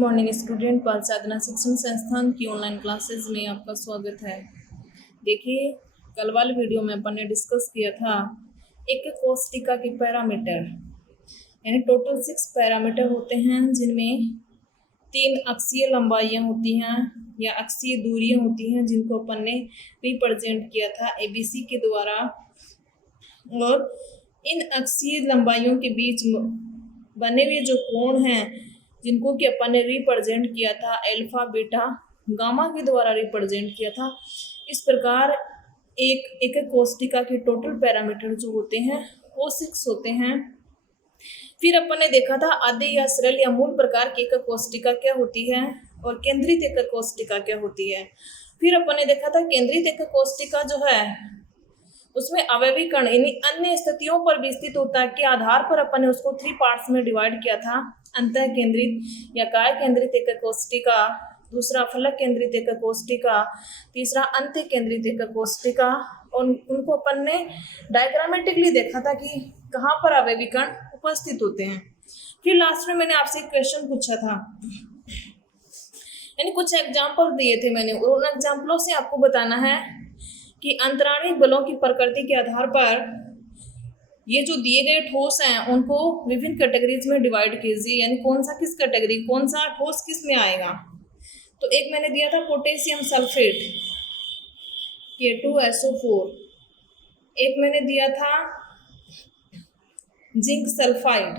Morning student, बाल साधना शिक्षण संस्थान की ऑनलाइन क्लासेस में आपका स्वागत है। देखिए, कल वाले वीडियो में अपन ने डिस्कस किया था एक कोष्टिका के पैरामीटर, यानी टोटल 6 पैरामीटर होते हैं जिनमें 3 अक्षीय लंबाइयाँ होती हैं या अक्षीय दूरियाँ होती हैं जिनको अपन ने रिप्रेजेंट किया था ABC के द्वारा। और इन अक्षीय लंबाइयों के बीच बने हुए जो कोण हैं जिनको कि अपन ने रिप्रेजेंट किया था अल्फा, बीटा, गामा के द्वारा रिप्रेजेंट किया था। इस प्रकार एक कोष्टिका के टोटल पैरामीटर जो होते हैं वो 6 होते हैं। फिर अपन ने देखा था आद्य या सरल या मूल प्रकार की एक कोष्टिका क्या होती है और केंद्रित एक कोष्टिका क्या होती है। फिर अपन ने देखा था केंद्रित एक कोष्टिका जो है उसमें अवयवी कण यानी अन्य स्थितियों पर विस्तृत होता के आधार पर अपन ने उसको 3 पार्ट्स में डिवाइड किया था। अंतः केंद्रित या काय केंद्रित एक कोष्टिका, दूसरा फलक केंद्रित एक कोष्टिका, तीसरा अंत्य केंद्रित एक कोष्टिका। और उनको अपन ने डायग्रामेटिकली देखा था कि कहाँ पर अवयवी कण उपस्थित होते हैं। फिर लास्ट में मैंने आपसे एक क्वेश्चन पूछा था, यानी कुछ एग्जाम्पल दिए थे मैंने, और उन एग्जाम्पलों से आपको बताना है कि अंतराणिक बलों की प्रकृति के आधार पर ये जो दिए गए ठोस हैं उनको विभिन्न कैटेगरीज में डिवाइड कीजिए, यानी कौन सा किस कैटेगरी, कौन सा ठोस किस में आएगा। तो एक मैंने दिया था पोटेशियम सल्फेट K2SO4, एक मैंने दिया था जिंक सल्फाइड।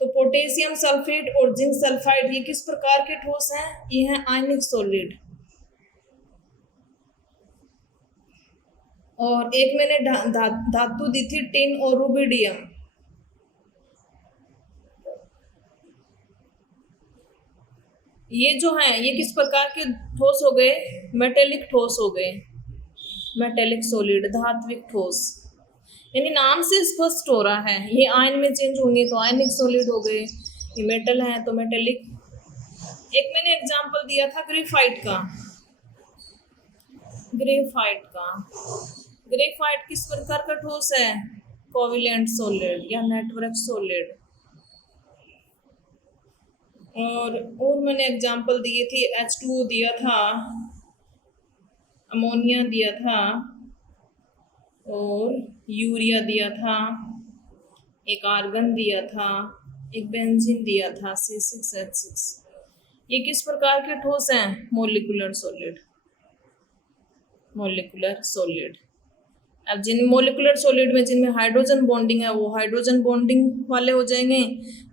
तो पोटेशियम सल्फेट और जिंक सल्फाइड ये किस प्रकार के ठोस हैं, ये हैं आयनिक सॉलिड। और एक मैंने धातु दी थी टिन और रुबिडियम। ये जो हैं ये किस प्रकार के ठोस हो गए, मेटेलिक ठोस हो गए, मेटेलिक सॉलिड, धात्विक ठोस। यानी नाम से स्पष्ट हो रहा है ये आयन में चेंज होंगे तो आयनिक सॉलिड हो गए, ये मेटल है तो मेटेलिक। एक मैंने एग्जांपल दिया था ग्रेफाइट का। ग्रेफाइट किस प्रकार का ठोस है, कोवेलेंट सॉलिड या नेटवर्क सॉलिड। और मैंने एग्जांपल दिए थे H2O दिया था, अमोनिया दिया था और यूरिया दिया था, एक आर्गन दिया था, एक बेंजीन दिया था C6H6। ये किस प्रकार के ठोस हैं, मोलिकुलर सॉलिड। अब जिन मोलिकुलर सॉलिड में जिनमें हाइड्रोजन बॉन्डिंग है वो हाइड्रोजन बॉन्डिंग वाले हो जाएंगे,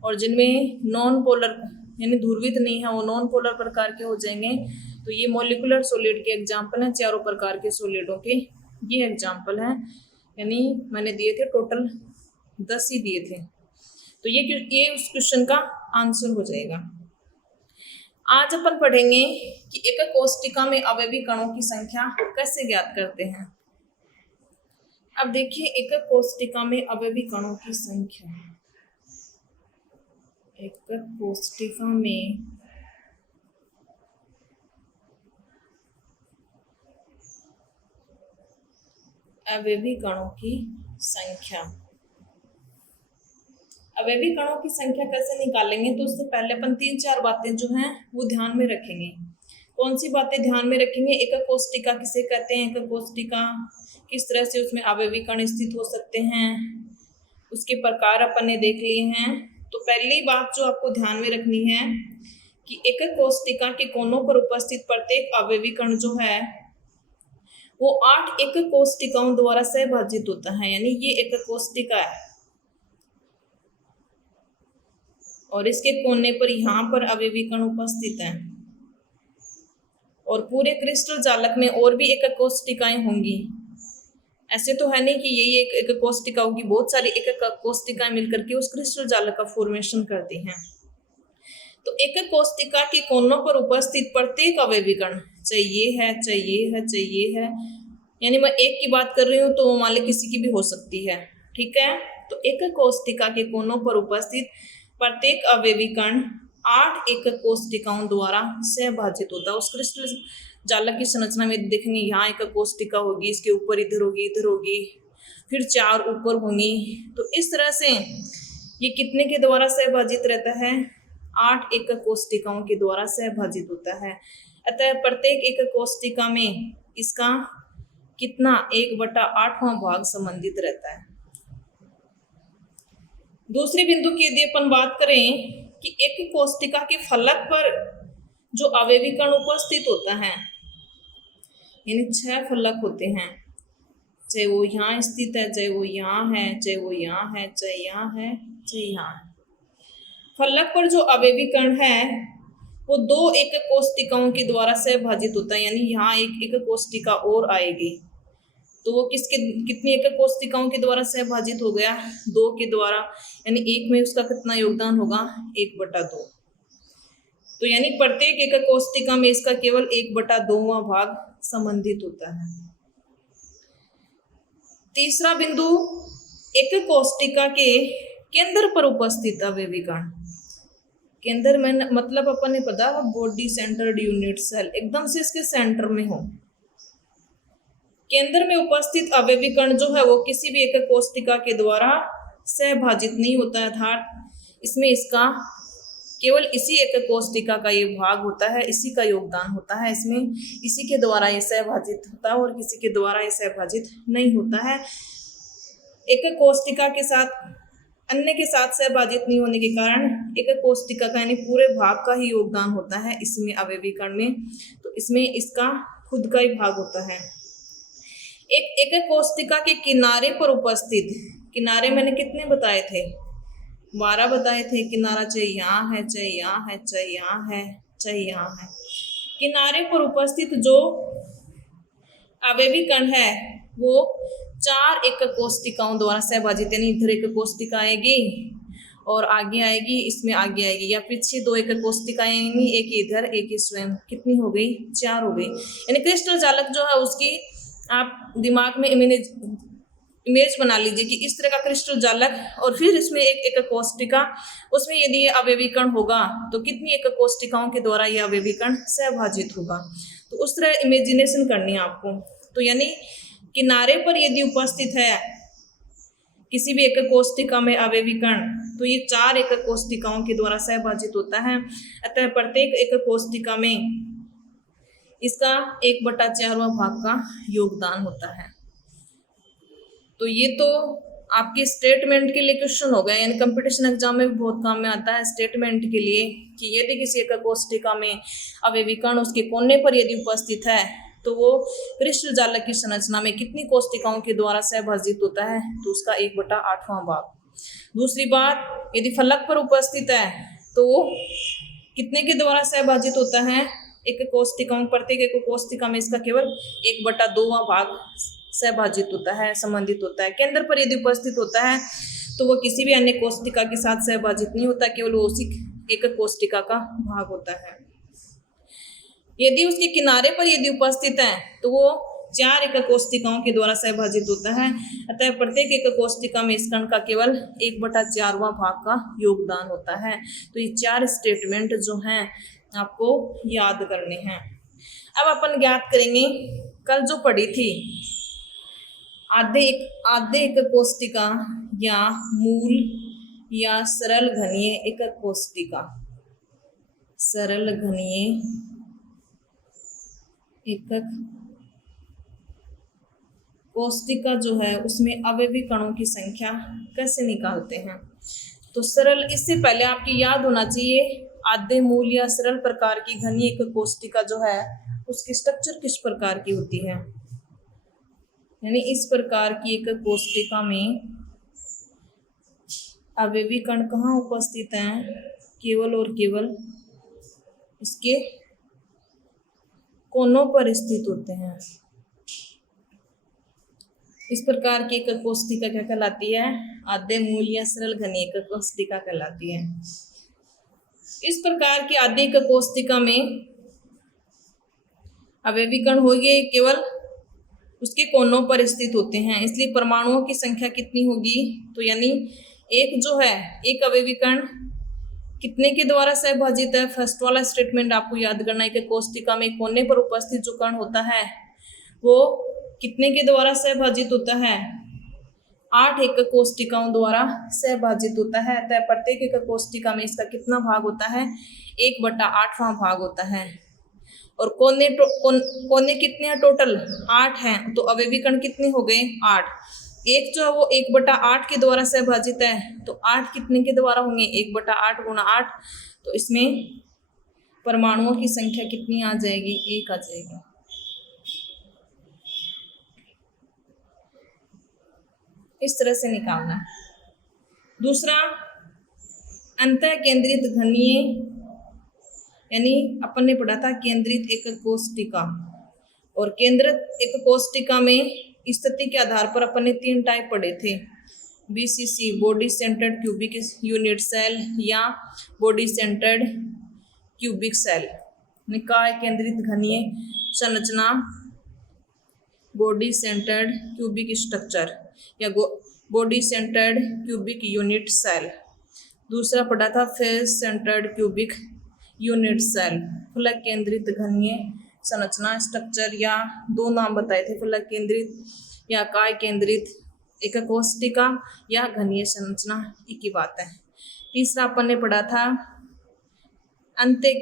और जिनमें नॉन पोलर यानी ध्रुवित नहीं है वो नॉन पोलर प्रकार के हो जाएंगे। तो ये मोलिकुलर सॉलिड के एग्जाम्पल हैं, चारों प्रकार के सॉलिडों के ये एग्जाम्पल हैं। यानी मैंने दिए थे टोटल 10 ही दिए थे। तो ये उस क्वेश्चन का आंसर हो जाएगा। आज अपन पढ़ेंगे कि एक कोष्टिका में अवयवी कणों की संख्या कैसे ज्ञात करते हैं। अब देखिए एक कोष्टिका में अवयवी कणों की संख्या, एक कोष्टिका में अवयवी कणों की संख्या। अवयवी कणों की संख्या कैसे निकालेंगे, तो उससे पहले अपन 3-4 बातें जो हैं वो ध्यान में रखेंगे। कौन सी बातें ध्यान में रखेंगे, एक कोष्टिका किसे कहते हैं, एक कोष्टिका किस तरह से उसमें अवयवी कण स्थित हो सकते हैं, उसके प्रकार अपन ने देख लिए हैं। तो पहली बात जो आपको ध्यान में रखनी है कि एक कोष्टिका के कोनों पर उपस्थित प्रत्येक अवयवी कण जो है वो 8 एक कोष्टिकाओं द्वारा सहभाजित होता है। यानी ये एक कोष्टिका है और इसके कोने पर यहाँ पर अवयवी कण उपस्थित हैं, और पूरे क्रिस्टल जालक में और भी एक कोष्टिकाएं होंगी। ऐसे तो है नहीं कि यही एक कोष्टिका होगी, बहुत सारी एक कोष्टिकाएं मिलकर के उस क्रिस्टल जालक का फॉर्मेशन करती हैं। तो एक कोष्टिका के कोनों पर उपस्थित प्रत्येक अवयवी कण चाहिए है, यानी मैं एक की बात कर रही हूँ तो मान ली किसी की भी हो सकती है, ठीक है। तो एक कोष्टिका के कोनों पर उपस्थित प्रत्येक अवयवी कण 8 एक कोष्टिकाओं द्वारा सहभाजित होता है। उस क्रिस्टल जालक की संरचना में देखेंगे यहाँ एक कोष्टिका होगी, इसके ऊपर इधर होगी, फिर 4 ऊपर होंगी। तो इस तरह से ये कितने के द्वारा सहभाजित रहता है, 8 एकक कोशिकाओं के द्वारा सहभाजित होता है। अतः प्रत्येक एकक कोशिका में इसका कितना 1/8वां भाग संबंधित रहता है। दूसरे बिंदु की यदि अपन बात करें कि एक कोशिका के फलक पर जो अवयवी कण उपस्थित होता है, यानी 6 फलक होते हैं, चाहे वो यहाँ स्थित है, चाहे वो यहाँ है, चाहे वो यहाँ है, चाहे यहाँ है, चाहे यहाँ है। फलक पर जो अवयवी कण है वो 2 एकक कोशिकाओं के द्वारा सहभाजित होता है, यानी यहाँ एक एकक कोशिका और आएगी तो वो कितनी एकक कोशिकाओं के द्वारा सहभाजित हो गया, 2 के द्वारा, यानी 1 में उसका कितना योगदान होगा, 1/2। तो यानी प्रत्येक एकक कोशिका में इसका केवल 1/2वां भाग संबंधित होता है। तीसरा बिंदु, एकक कोशिका के केंद्र पर उपस्थित अवयवी कण। केंद्र में मतलब अपन ने पता बॉडी सेंटर्ड यूनिट सेल, एकदम से इसके सेंटर में हो। केंद्र में उपस्थित अवयवी कण जो है वो किसी भी एकक कोशिका के द्वारा सहभाजित नहीं होता है, अर्थात इसमें इसका केवल इसी एकक कोशिका का ये भाग होता है, इसी का योगदान होता है, इसमें इसी के द्वारा ये सहभाजित होता है और किसी के द्वारा ये सहभाजित नहीं होता है। एकक कोशिका के साथ अन्य के साथ सहभाजित नहीं होने के कारण एकक कोशिका का यानी पूरे भाग का ही योगदान होता है इसमें अवयवी कण में, तो इसमें इसका खुद का ही भाग होता है। एक एकक कोशिका के किनारे पर उपस्थित, किनारे मैंने कितने बताए थे, 12 बताए थे। किनारा चाहे यहाँ है, चाहे यहाँ है, चाहे यहाँ है, चाहे यहाँ है। किनारे पर उपस्थित जो अवयवी कण है वो 4 एकक कोशिकाओं द्वारा सहभाजित, यानी इधर एकक कोशिका आएगी और आगे आएगी, इसमें आगे आएगी, या पीछे 2 एकक कोशिकाएं आएंगी, एक इधर एक स्वयं, कितनी हो गई, 4 हो गई। यानी क्रिस्टल जालक जो है उसकी आप दिमाग में इमेज बना लीजिए कि इस तरह का क्रिस्टल जालक, और फिर इसमें एक एकक कोशिका, उसमें यदि ये अवयवी कण होगा तो कितनी एकक कोशिकाओं के द्वारा यह अवयवी कण सहभाजित होगा, तो उस तरह इमेजिनेशन करनी है आपको। तो यानी किनारे पर यदि उपस्थित है किसी भी एकक कोशिका में अवयवी कण तो ये 4 एकक कोशिकाओं के द्वारा सहभाजित होता है। अतः प्रत्येक एकक कोशिका में इसका 1/4वां भाग का योगदान होता है। तो ये तो आपके स्टेटमेंट के लिए क्वेश्चन हो गया, यानी कंपटीशन एग्जाम में भी बहुत काम में आता है स्टेटमेंट के लिए कि यदि किसी एकक कोशिका में अवयवी कण उसके कोने पर यदि उपस्थित है तो वो क्रिस्टल जालक की संरचना में कितनी कोशिकाओं के द्वारा सहभाजित होता है, तो उसका 1/8वां भाग। दूसरी बात, यदि फलक पर उपस्थित है तो वो कितने के द्वारा सहभाजित होता है, एकक कोशिकाओं, प्रत्येक एकक कोशिका में इसका केवल 1/2वां भाग सहभाजित होता है, संबंधित होता है। केंद्र पर यदि उपस्थित होता है तो वो किसी भी अन्य कोशिका के साथ सहभाजित नहीं होता, केवल वो उसी एकक कोशिका का भाग होता है। यदि उसके किनारे पर यदि उपस्थित है तो वो 4 एकक कोशिकाओं के द्वारा सहभाजित होता है। अतः प्रत्येक एकक कोशिका में इस कण का केवल 1/4वां भाग का योगदान होता है। तो ये 4 स्टेटमेंट जो हैं आपको याद करने हैं। अब अपन ज्ञात करेंगे कल जो पढ़ी थी, आधे एकक कोशिका या मूल या सरल घनीय एकक कोशिका। सरल घनीय एकक कोशिका जो है उसमें अवयवी कणों की संख्या कैसे निकालते हैं। तो सरल, इससे पहले आपकी याद होना चाहिए आधे मूल या सरल प्रकार की घनीय एकक कोशिका जो है उसकी स्ट्रक्चर किस प्रकार की होती है। यानी इस प्रकार की एकक कोशिका में अवयवी कण कहाँ उपस्थित हैं, केवल और केवल इसके कोनों पर स्थित होते हैं। इस प्रकार की एकक कोशिका क्या कहलाती है, आधे मूल या सरल घनीय एकक कोशिका कहलाती है। इस प्रकार की आधे एकक कोशिका में अवयवी कण होंगे केवल उसके कोनों पर स्थित होते हैं, इसलिए परमाणुओं की संख्या कितनी होगी, तो यानी एक जो है एक अवयवी कण कितने के द्वारा सहभाजित है। फर्स्ट वाला स्टेटमेंट आपको याद करना है कि कोशिका में कोने पर उपस्थित जो कण होता है वो कितने के द्वारा सहभाजित होता है, 8 एकक कोष्टिकाओं द्वारा सहभाजित होता है, अतः प्रत्येक एकक कोष्टिका में इसका कितना भाग होता है? 1/8वां भाग होता है। और कोने कितने हैं टोटल? 8 हैं। तो अवयवी कण कितने हो गए? 8। एक जो है वो 1/8 के द्वारा सहभाजित है, तो 8 कितने के द्वारा होंगे? 1/8 गुणा 8। तो इसमें परमाणुओं की संख्या कितनी आ जाएगी? 1 आ जाएगी। इस तरह से निकालना है। दूसरा, अंतः केंद्रित घनीय, यानी अपन ने पढ़ा था केंद्रित एकक कोष्टिका, और केंद्रित एकक कोष्टिका में स्थिति के आधार पर अपन ने 3 टाइप पढ़े थे। BCC body centred cubic unit cell या बॉडी सेंटर्ड क्यूबिक सेल। निकाय केंद्रित घनीय संरचना, बॉडी सेंटर्ड क्यूबिक स्ट्रक्चर या body centred cubic unit cell. दूसरा पढ़ा था face centred cubic unit cell, फलक केंद्रित घनीय संरचना स्ट्रक्चर, या 2 नाम बताए थे, फलक केंद्रित या काय केंद्रित एकक कोष्टिका या घनीय संरचना, एक ही बात है। तीसरा अपन ने पढ़ा था अंत्य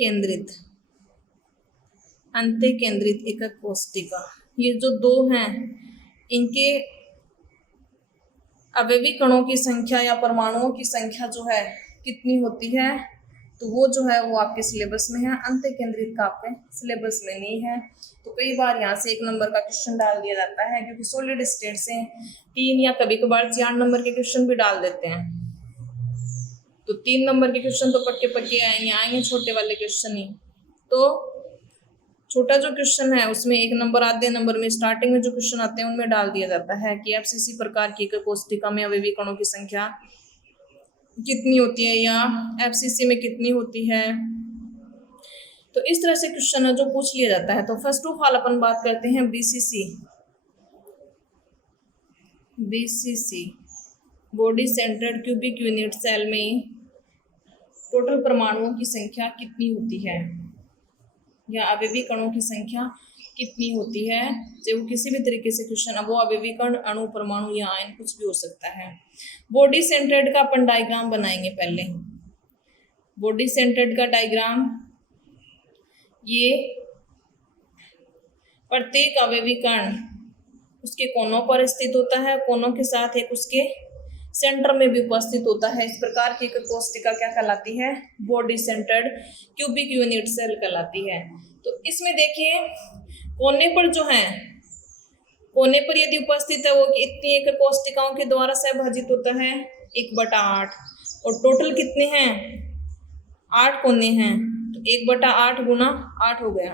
केंद्रित एकक कोष्टिका। ये जो 2 हैं, इनके अवयवी कणों की संख्या या परमाणुओं की संख्या जो है कितनी होती है? तो वो जो है वो आपके सिलेबस में है। अंत्य केंद्रित का आपके सिलेबस में नहीं है। तो कई बार यहाँ से 1 नंबर का क्वेश्चन डाल दिया जाता है, क्योंकि सॉलिड स्टेट से 3 या कभी कभार 4 नंबर के क्वेश्चन भी डाल देते हैं। तो 3 नंबर के क्वेश्चन तो पक्के आएंगे छोटे वाले क्वेश्चन ही। तो छोटा जो क्वेश्चन है उसमें 1 नंबर, आधे नंबर में स्टार्टिंग में जो क्वेश्चन आते हैं उनमें डाल दिया जाता है कि FCC प्रकार की एकक कोष्टिका में अवयवी कणों की संख्या कितनी होती है या FCC में कितनी होती है। तो इस तरह से क्वेश्चन है जो पूछ लिया जाता है। तो फर्स्ट ऑफ ऑल अपन बात करते हैं BCC body centred cubic unit cell में टोटल परमाणुओं की संख्या कितनी होती है या अवयवी कणों की संख्या कितनी होती है। चाहे वो किसी भी तरीके से क्वेश्चन, अब वो अवयवी कण, अणु, परमाणु या आयन कुछ भी हो सकता है। बॉडी सेंटर्ड का अपन डायग्राम बनाएंगे पहले। बॉडी सेंटर्ड का डायग्राम, ये प्रत्येक अवयवी कण उसके कोनों पर स्थित होता है, कोनों के साथ एक उसके सेंटर में भी उपस्थित होता है। इस प्रकार की एकक कोष्टिका क्या कहलाती है? Body centred cubic unit cell कहलाती है। तो इसमें देखिए कोने पर जो है, कोने पर यदि उपस्थित है वो इतनी एकक कोष्टिकाओं के द्वारा सहभाजित होता है 1/8। और टोटल कितने हैं? 8 कोने हैं, तो 1/8 गुणा 8 हो गया।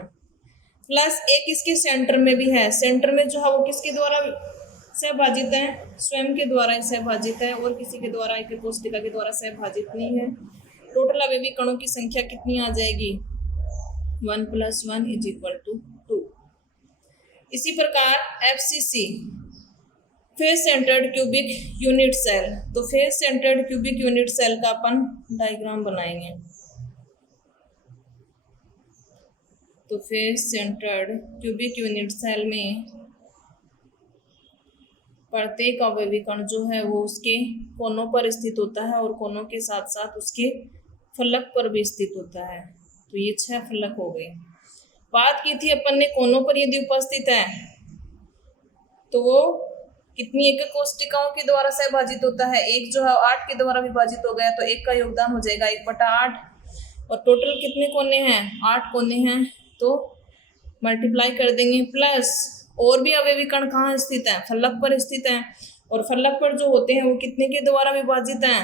प्लस एक इसके सेंटर में भी है, सेंटर में जो है वो किसके द्वारा सहभाजित है? स्वयं के द्वारा सहभाजित है, और किसी के द्वारा एकक कोष्टिका के द्वारा सहभाजित नहीं है। टोटल अवयवी कणों की संख्या कितनी आ जाएगी? 1 + 1 = 2। इसी प्रकार FCC face centred cubic unit cell, तो face centred cubic unit cell का अपन डायग्राम बनाएंगे। तो face centred cubic unit cell में प्रत्येक अवयवी कण जो है वो उसके कोनों पर स्थित होता है, और कोनों के साथ साथ उसके फलक पर भी स्थित होता है। तो ये 6 फलक हो गए। बात की थी अपन ने कोनों पर यदि उपस्थित है तो वो कितनी एकक कोष्टिकाओं के द्वारा सहभाजित होता है? एक जो है 8 के द्वारा विभाजित हो गया, तो 1 का योगदान हो जाएगा 1/8। और टोटल कितने कोने हैं? 8 कोने हैं, तो मल्टीप्लाई कर देंगे। प्लस और भी अवयवी कण कहाँ स्थित हैं? फलक पर स्थित हैं, और फलक पर जो होते हैं वो कितने के द्वारा विभाजित हैं?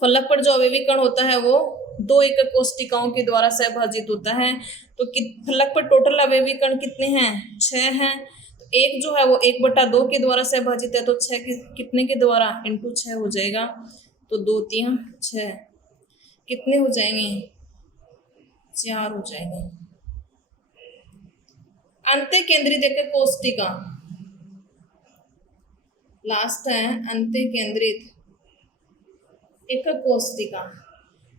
फलक पर जो अवयवी कण होता है वो 2 एकक कोष्टिकाओं के द्वारा सहभाजित होता है। तो फलक पर टोटल अवयवी कण कितने हैं? 6 हैं। तो एक जो है वो 1/2 के द्वारा सहभाजित है, तो 6 कितने के द्वारा? × 6 हो जाएगा। तो 2 × 3 = 6, कितने हो जाएंगे? 4 हो जाएंगे। अंत्य केंद्रित एकक कोष्टिका, लास्ट है अंत्य केंद्रित एकक कोष्टिका।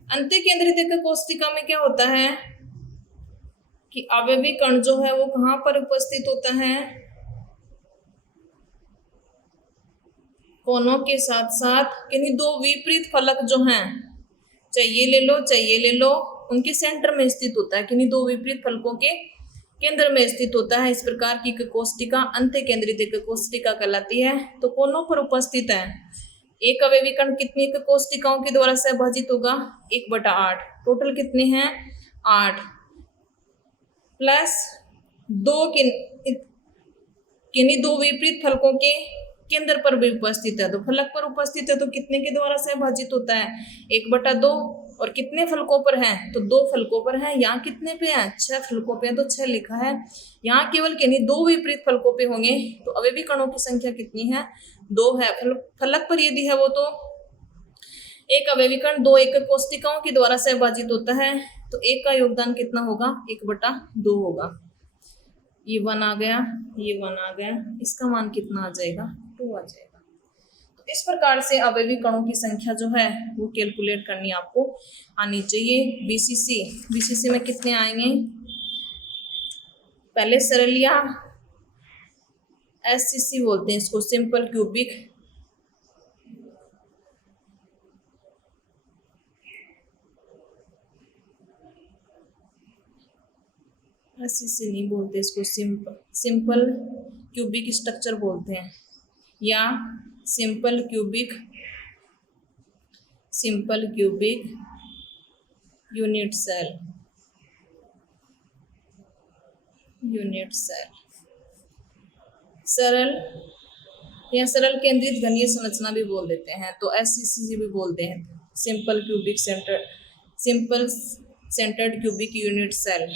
अंत्य केंद्रित एकक कोष्टिका में क्या होता है कि अवयवी कण जो है वो कहाँ पर उपस्थित होता है? कोनों के साथ साथ किन्हीं दो विपरीत फलक जो हैं, चाहे ये ले लो चाहे ये ले लो, उनके सेंटर में स्थित होता है, किन्हीं दो विपरीत फलकों के केंद्र में स्थित होता है। इस प्रकार की एक कोष्टिका अंत्य केंद्रित एक कोष्टिका कहलाती है। तो कोनों पर उपस्थित है एक अवयवी कण कितनी एक कोष्टिकाओं के द्वारा से विभाजित होगा, 1/8। टोटल कितने हैं, 8 प्लस 2 किन्हीं दो विपरीत फलकों के केंद्र पर भी उपस्थित है। तो फलक पर उपस्थित है तो कितने के द्वारा से विभाजित होता है, 1/2। और कितने फलकों पर है, तो 2 फलकों पर है। यहाँ कितने पे है, 6 फलकों पे है, तो 6 लिखा है। यहाँ केवल किन्हीं दो विपरीत फलकों पे होंगे, तो अवयवी कणों की संख्या कितनी है, 2 है। फलक पर यदि है वो तो एक अवयवी कण 2 एक कोष्टिकाओं के द्वारा से विभाजित होता है, तो एक का योगदान कितना होगा, 1/2 होगा। ये 1 आ गया, ये 1 आ गया, इसका मान कितना आ जाएगा, 2 आ जाएगा। तो इस प्रकार से अवयवी कणों की संख्या जो है वो कैलकुलेट करनी आपको आनी चाहिए। बीसीसी में कितने आएंगे, पहले सरल या एससीसी बोलते हैं इसको, सिंपल क्यूबिक एससीसी नहीं बोलते इसको, सिंपल क्यूबिक स्ट्रक्चर बोलते हैं, या सिंपल क्यूबिक यूनिट सेल सरल या सरल केंद्रित घनीय संरचना भी बोल देते हैं, तो एससीसी भी बोलते हैं, simple centred cubic unit cell.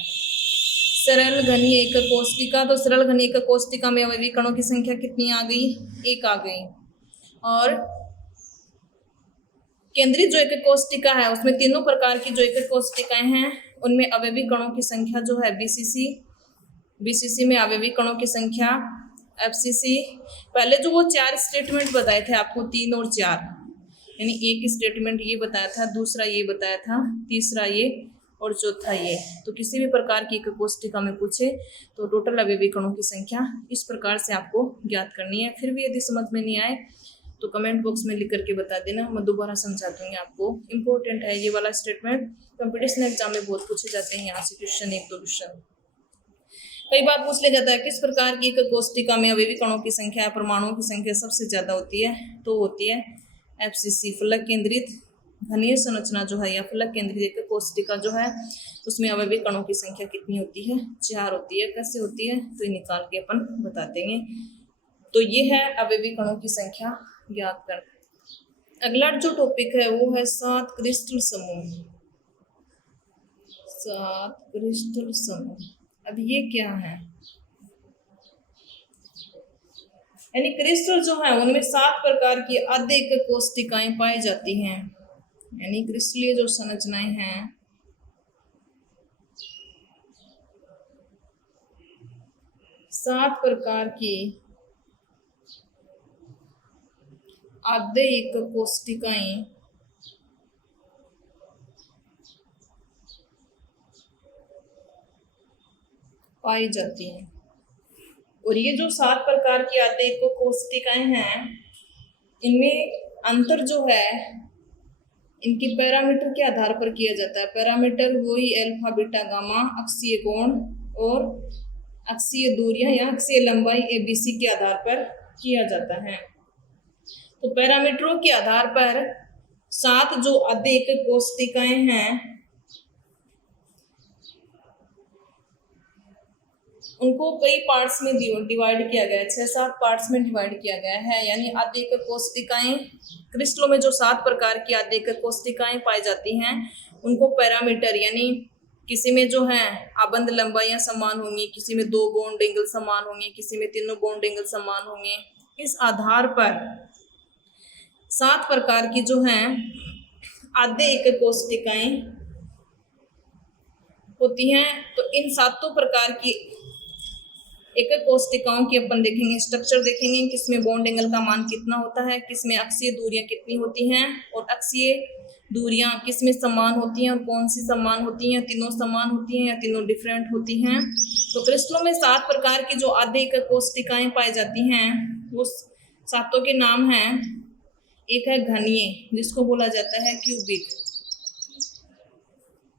सरल घनीय एक कोष्टिका, तो सरल घनीय एक कोष्टिका में अवयवी कणों की संख्या कितनी आ गई, 1 आ गई। और केंद्रित जो एक कोष्टिका है उसमें तीनों प्रकार की जो एक कोष्टिकाएं हैं उनमें अवयवी कणों की संख्या जो है बीसीसी में अवयवी कणों की संख्या, एफसीसी पहले जो वो 4 स्टेटमेंट बताए थे आपको, 3 और 4, यानी एक स्टेटमेंट ये बताया था, दूसरा ये बताया था, तीसरा ये और चौथा ये। तो किसी भी प्रकार की एक कोष्टिका में पूछे तो टोटल अवयवी कणों की संख्या इस प्रकार से आपको ज्ञात करनी है। फिर भी यदि समझ में नहीं आए तो कमेंट बॉक्स में लिख करके बता देना, मैं दोबारा समझा दूंगी आपको। इम्पोर्टेंट है ये वाला स्टेटमेंट, कंपटीशन एग्जाम में बहुत पूछे जाते हैं यहाँ से क्वेश्चन, 1-2 क्वेश्चन। कई बार पूछ लिया जाता है किस प्रकार की एक कोष्टिका में अवयवी कणों की संख्या, परमाणुओं की संख्या सबसे ज्यादा होती है, तो होती है एफसीसी, फलक केंद्रित घनीय संरचना जो है या फलक केंद्रित एक कोष्टिका जो है उसमें अवयवी कणों की संख्या कितनी होती है, 4 होती है। कैसे होती है तो ये निकाल के अपन बता देंगे। तो ये है अवयवी कणों की संख्या ज्ञात कर। अगला जो टॉपिक है वो है 7 क्रिस्टल समूह। 7 क्रिस्टल समूह, अब ये क्या है, यानी क्रिस्टल जो है उनमें 7 प्रकार की अधिक कोष्टिकाएं पाई जाती हैं, यानी क्रिस्टलीय जो संरचनाएं हैं 7 प्रकार की अधिक कोष्टिकाएं पाई जाती हैं। और ये जो 7 प्रकार की अधिक कोष्टिकाएं हैं इनमें अंतर जो है इनके पैरामीटर के आधार पर किया जाता है। पैरामीटर वही अल्फा बीटा गामा, अक्षीय कोण और अक्षीय दूरियां या अक्षीय लंबाई ABC के आधार पर किया जाता है। तो पैरामीटरों के आधार पर 7 जो अधिक कोष्टिकाएं हैं उनको कई पार्ट्स में डिवाइड किया गया है, 6-7 पार्ट्स में डिवाइड किया गया है। यानी अधिक कोष्टिकाएं, क्रिस्टलों में जो 7 प्रकार की अधिक कोष्टिकाएं पाई जाती हैं उनको पैरामीटर, यानी किसी में जो है आबंध लंबाइयां समान होंगी, किसी में 2 बॉन्ड एंगल समान होंगे, किसी में 3 बॉन्ड एंगल समान होंगे। इस आधार पर 7 प्रकार की जो हैं अधिक कोष्टिकाएं होती हैं। तो इन 7 प्रकार की एक कोष्टिकाओं की अपन देखेंगे, स्ट्रक्चर देखेंगे, किसमें बॉन्ड एंगल का मान कितना होता है, किसमें अक्षीय दूरियां कितनी होती हैं और अक्षीय दूरियां किसमें समान होती हैं और कौन सी समान होती हैं, तीनों समान होती हैं या तीनों डिफरेंट होती हैं। तो क्रिस्टलों में 7 प्रकार की जो अधिक कोष्टिकाएं पाई जाती हैं वो सातों के नाम हैं। एक है घनीय, जिसको बोला जाता है क्यूबिक।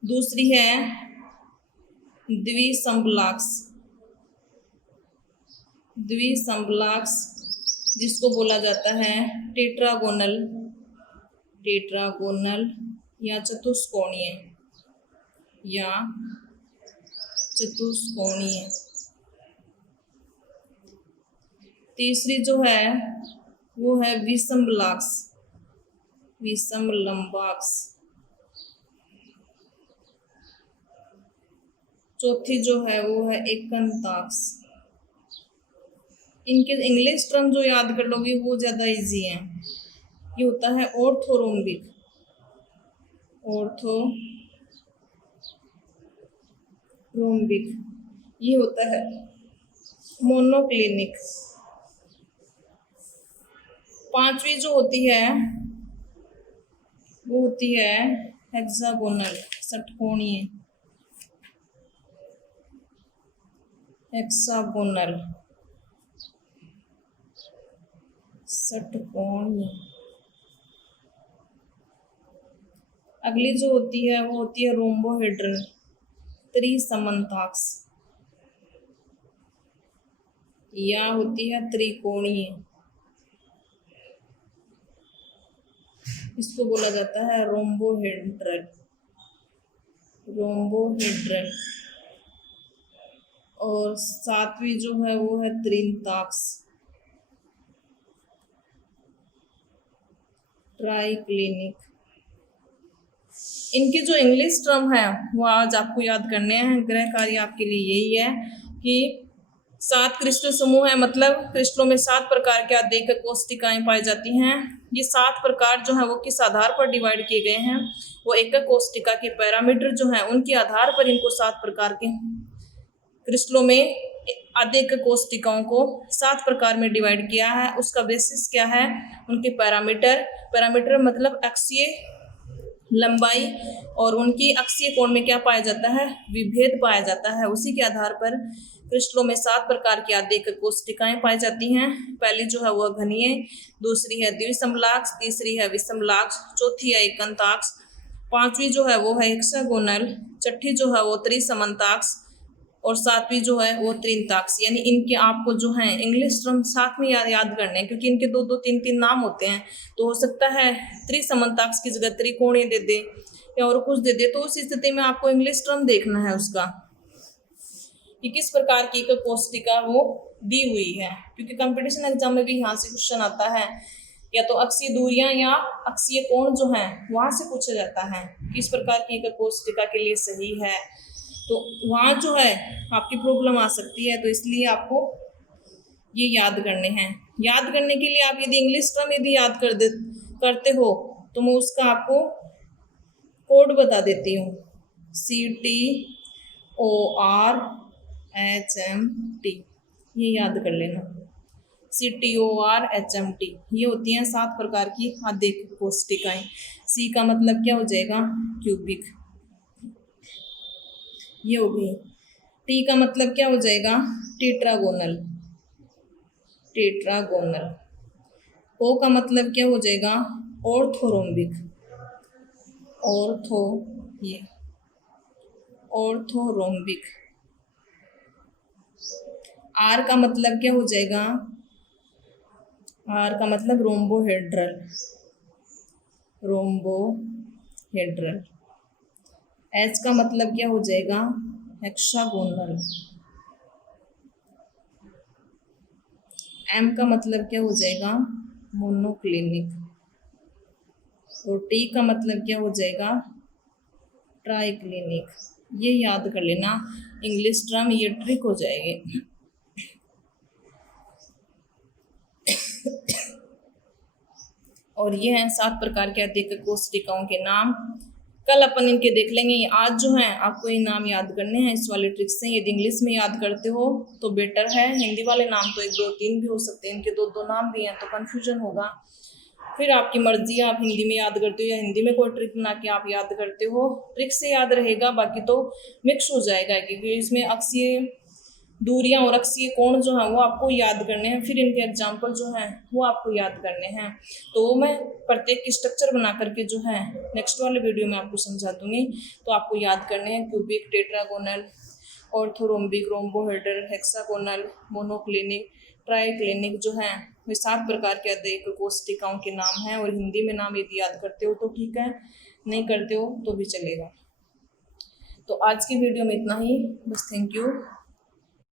दूसरी है द्विसंबलाक्स, द्विसंबलाक्स जिसको बोला जाता है टेट्रागोनल, टेट्रागोनल या चतुष्कोणीय, या चतुष्कोणीय। तीसरी जो है वो है विषमलाक्स, विषमलंबाक्स। चौथी जो है वो है एकंताक्स। इनके इंग्लिश टर्म जो याद कर लोगे वो ज़्यादा इजी है। ये होता है ऑर्थोरोम्बिक, ऑर्थोरोम्बिक। ये होता है मोनोक्लिनिक। पांचवी जो होती है वो होती है हेक्सागोनल, षटकोणीय, हेक्सागोनल, षटकोणीय। अगली जो होती है वो होती है रोम्बोहेड्रल, त्रिसमन्ताक्ष, या होती है त्रिकोणीय। इसको बोला जाता है रोम्बोहेड्रल, रोम्बोहेड्रल। और सातवीं जो है वो है त्रिंताक्ष, ट्राइक्लिनिक। इनके जो इंग्लिश टर्म है वो आज आपको याद करने हैं। गृह कार्य आपके लिए यही है कि 7 क्रिस्टल समूह है, मतलब क्रिस्टलों में 7 प्रकार के आद्यिक कोशिकाएं पाई जाती हैं। ये 7 प्रकार जो है वो किस आधार पर डिवाइड किए गए हैं, वो एकक कोशिका के पैरामीटर जो है उनके आधार पर इनको 7 प्रकार के क्रिस्टलों में आद्यिक कोशिकाओं को 7 प्रकार में डिवाइड किया है। उसका बेसिस क्या है, उनके पैरामीटर। पैरामीटर मतलब अक्षीय लंबाई, और उनकी अक्षीय कोण में क्या पाया जाता है, विभेद पाया जाता है। उसी के आधार पर क्रिस्टलों में 7 प्रकार की आद्यिक कोशिकाएं पाई जाती हैं। पहली जो है वह घनीय, दूसरी है द्विसंबलाक्ष, तीसरी है विषमलाक्ष, चौथी है एकंताक्ष, पांचवी जो है वो है हेक्सागोनल, छठी जो है वो त्रिसमन्ताक्ष, और सातवीं जो है वो त्रिंताक्ष। यानी इनके आपको जो है इंग्लिश टर्म साथ में याद करने हैं, क्योंकि इनके 2-2, 3-3 नाम होते हैं। तो हो सकता है त्रिसमन्ताक्ष की जगह त्रिकोणीय दे दे या और कुछ दे दे, तो उस स्थिति में आपको इंग्लिश टर्म देखना है उसका कि किस प्रकार की एक कोशिका वो दी हुई है। क्योंकि कंपटीशन एग्जाम में भी यहाँ से क्वेश्चन आता है, या तो अक्षीय दूरियां या अक्षीय कोण जो है वहां से पूछा जाता है किस प्रकार की एक कोशिका के लिए सही है। तो वहाँ जो है आपकी प्रॉब्लम आ सकती है, तो इसलिए आपको ये याद करने हैं। याद करने के लिए आप यदि इंग्लिश टर्म यदि याद करते हो तो मैं उसका आपको कोड बता देती हूँ, CTORHMT, ये याद कर लेना, CTORHMT। ये होती हैं 7 प्रकार की आद्यिक कोशिकाएं। C का मतलब क्या हो जाएगा, क्यूबिक, ये हो गई। T का मतलब क्या हो जाएगा, टेट्रागोनल, टेट्रागोनल। O का मतलब क्या हो जाएगा, ऑर्थोरोम्बिक, ये ऑर्थोरोम्बिक। R का मतलब क्या हो जाएगा, R का मतलब रोम्बोहेड्रल, रोम्बोहेड्रल। H का मतलब क्या हो जाएगा, हेक्सागोनल। M का मतलब क्या हो जाएगा, मोनोक्लिनिक। और T का मतलब क्या हो जाएगा, ट्राइक्लिनिक। ये याद कर लेना इंग्लिश टर्म, ये ट्रिक हो जाएगी। और ये हैं 7 प्रकार के आद्यिक कोशिकाओं के नाम। कल अपन इनके देख लेंगे। आज जो है आपको ये नाम याद करने हैं इस वाले ट्रिक से। यदि इंग्लिश में याद करते हो तो बेटर है, हिंदी वाले नाम तो 1, 2, 3 भी हो सकते हैं, इनके 2-2 नाम भी हैं तो कन्फ्यूजन होगा। फिर आपकी मर्जी है, आप हिंदी में याद करते हो या हिंदी में कोई ट्रिक बना के आप याद करते हो। ट्रिक से याद रहेगा, बाकी तो मिक्स हो जाएगा, क्योंकि इसमें अक्षीय दूरियां और अक्षीय कोण जो हैं वो आपको याद करने हैं, फिर इनके एग्जाम्पल जो हैं वो आपको याद करने हैं। तो मैं प्रत्येक की स्ट्रक्चर बना करके जो है नेक्स्ट वाले वीडियो में आपको समझा दूंगी। तो आपको याद करने हैं cubic, tetragonal, orthorhombic, rhombohedral, hexagonal, monoclinic, triclinic जो हैं वे 7 प्रकार के अध्ययन कोष्टिकाओं के नाम हैं। और हिंदी में नाम यदि याद करते हो तो ठीक है, नहीं करते हो तो भी चलेगा। तो आज की वीडियो में इतना ही, बस थैंक यू।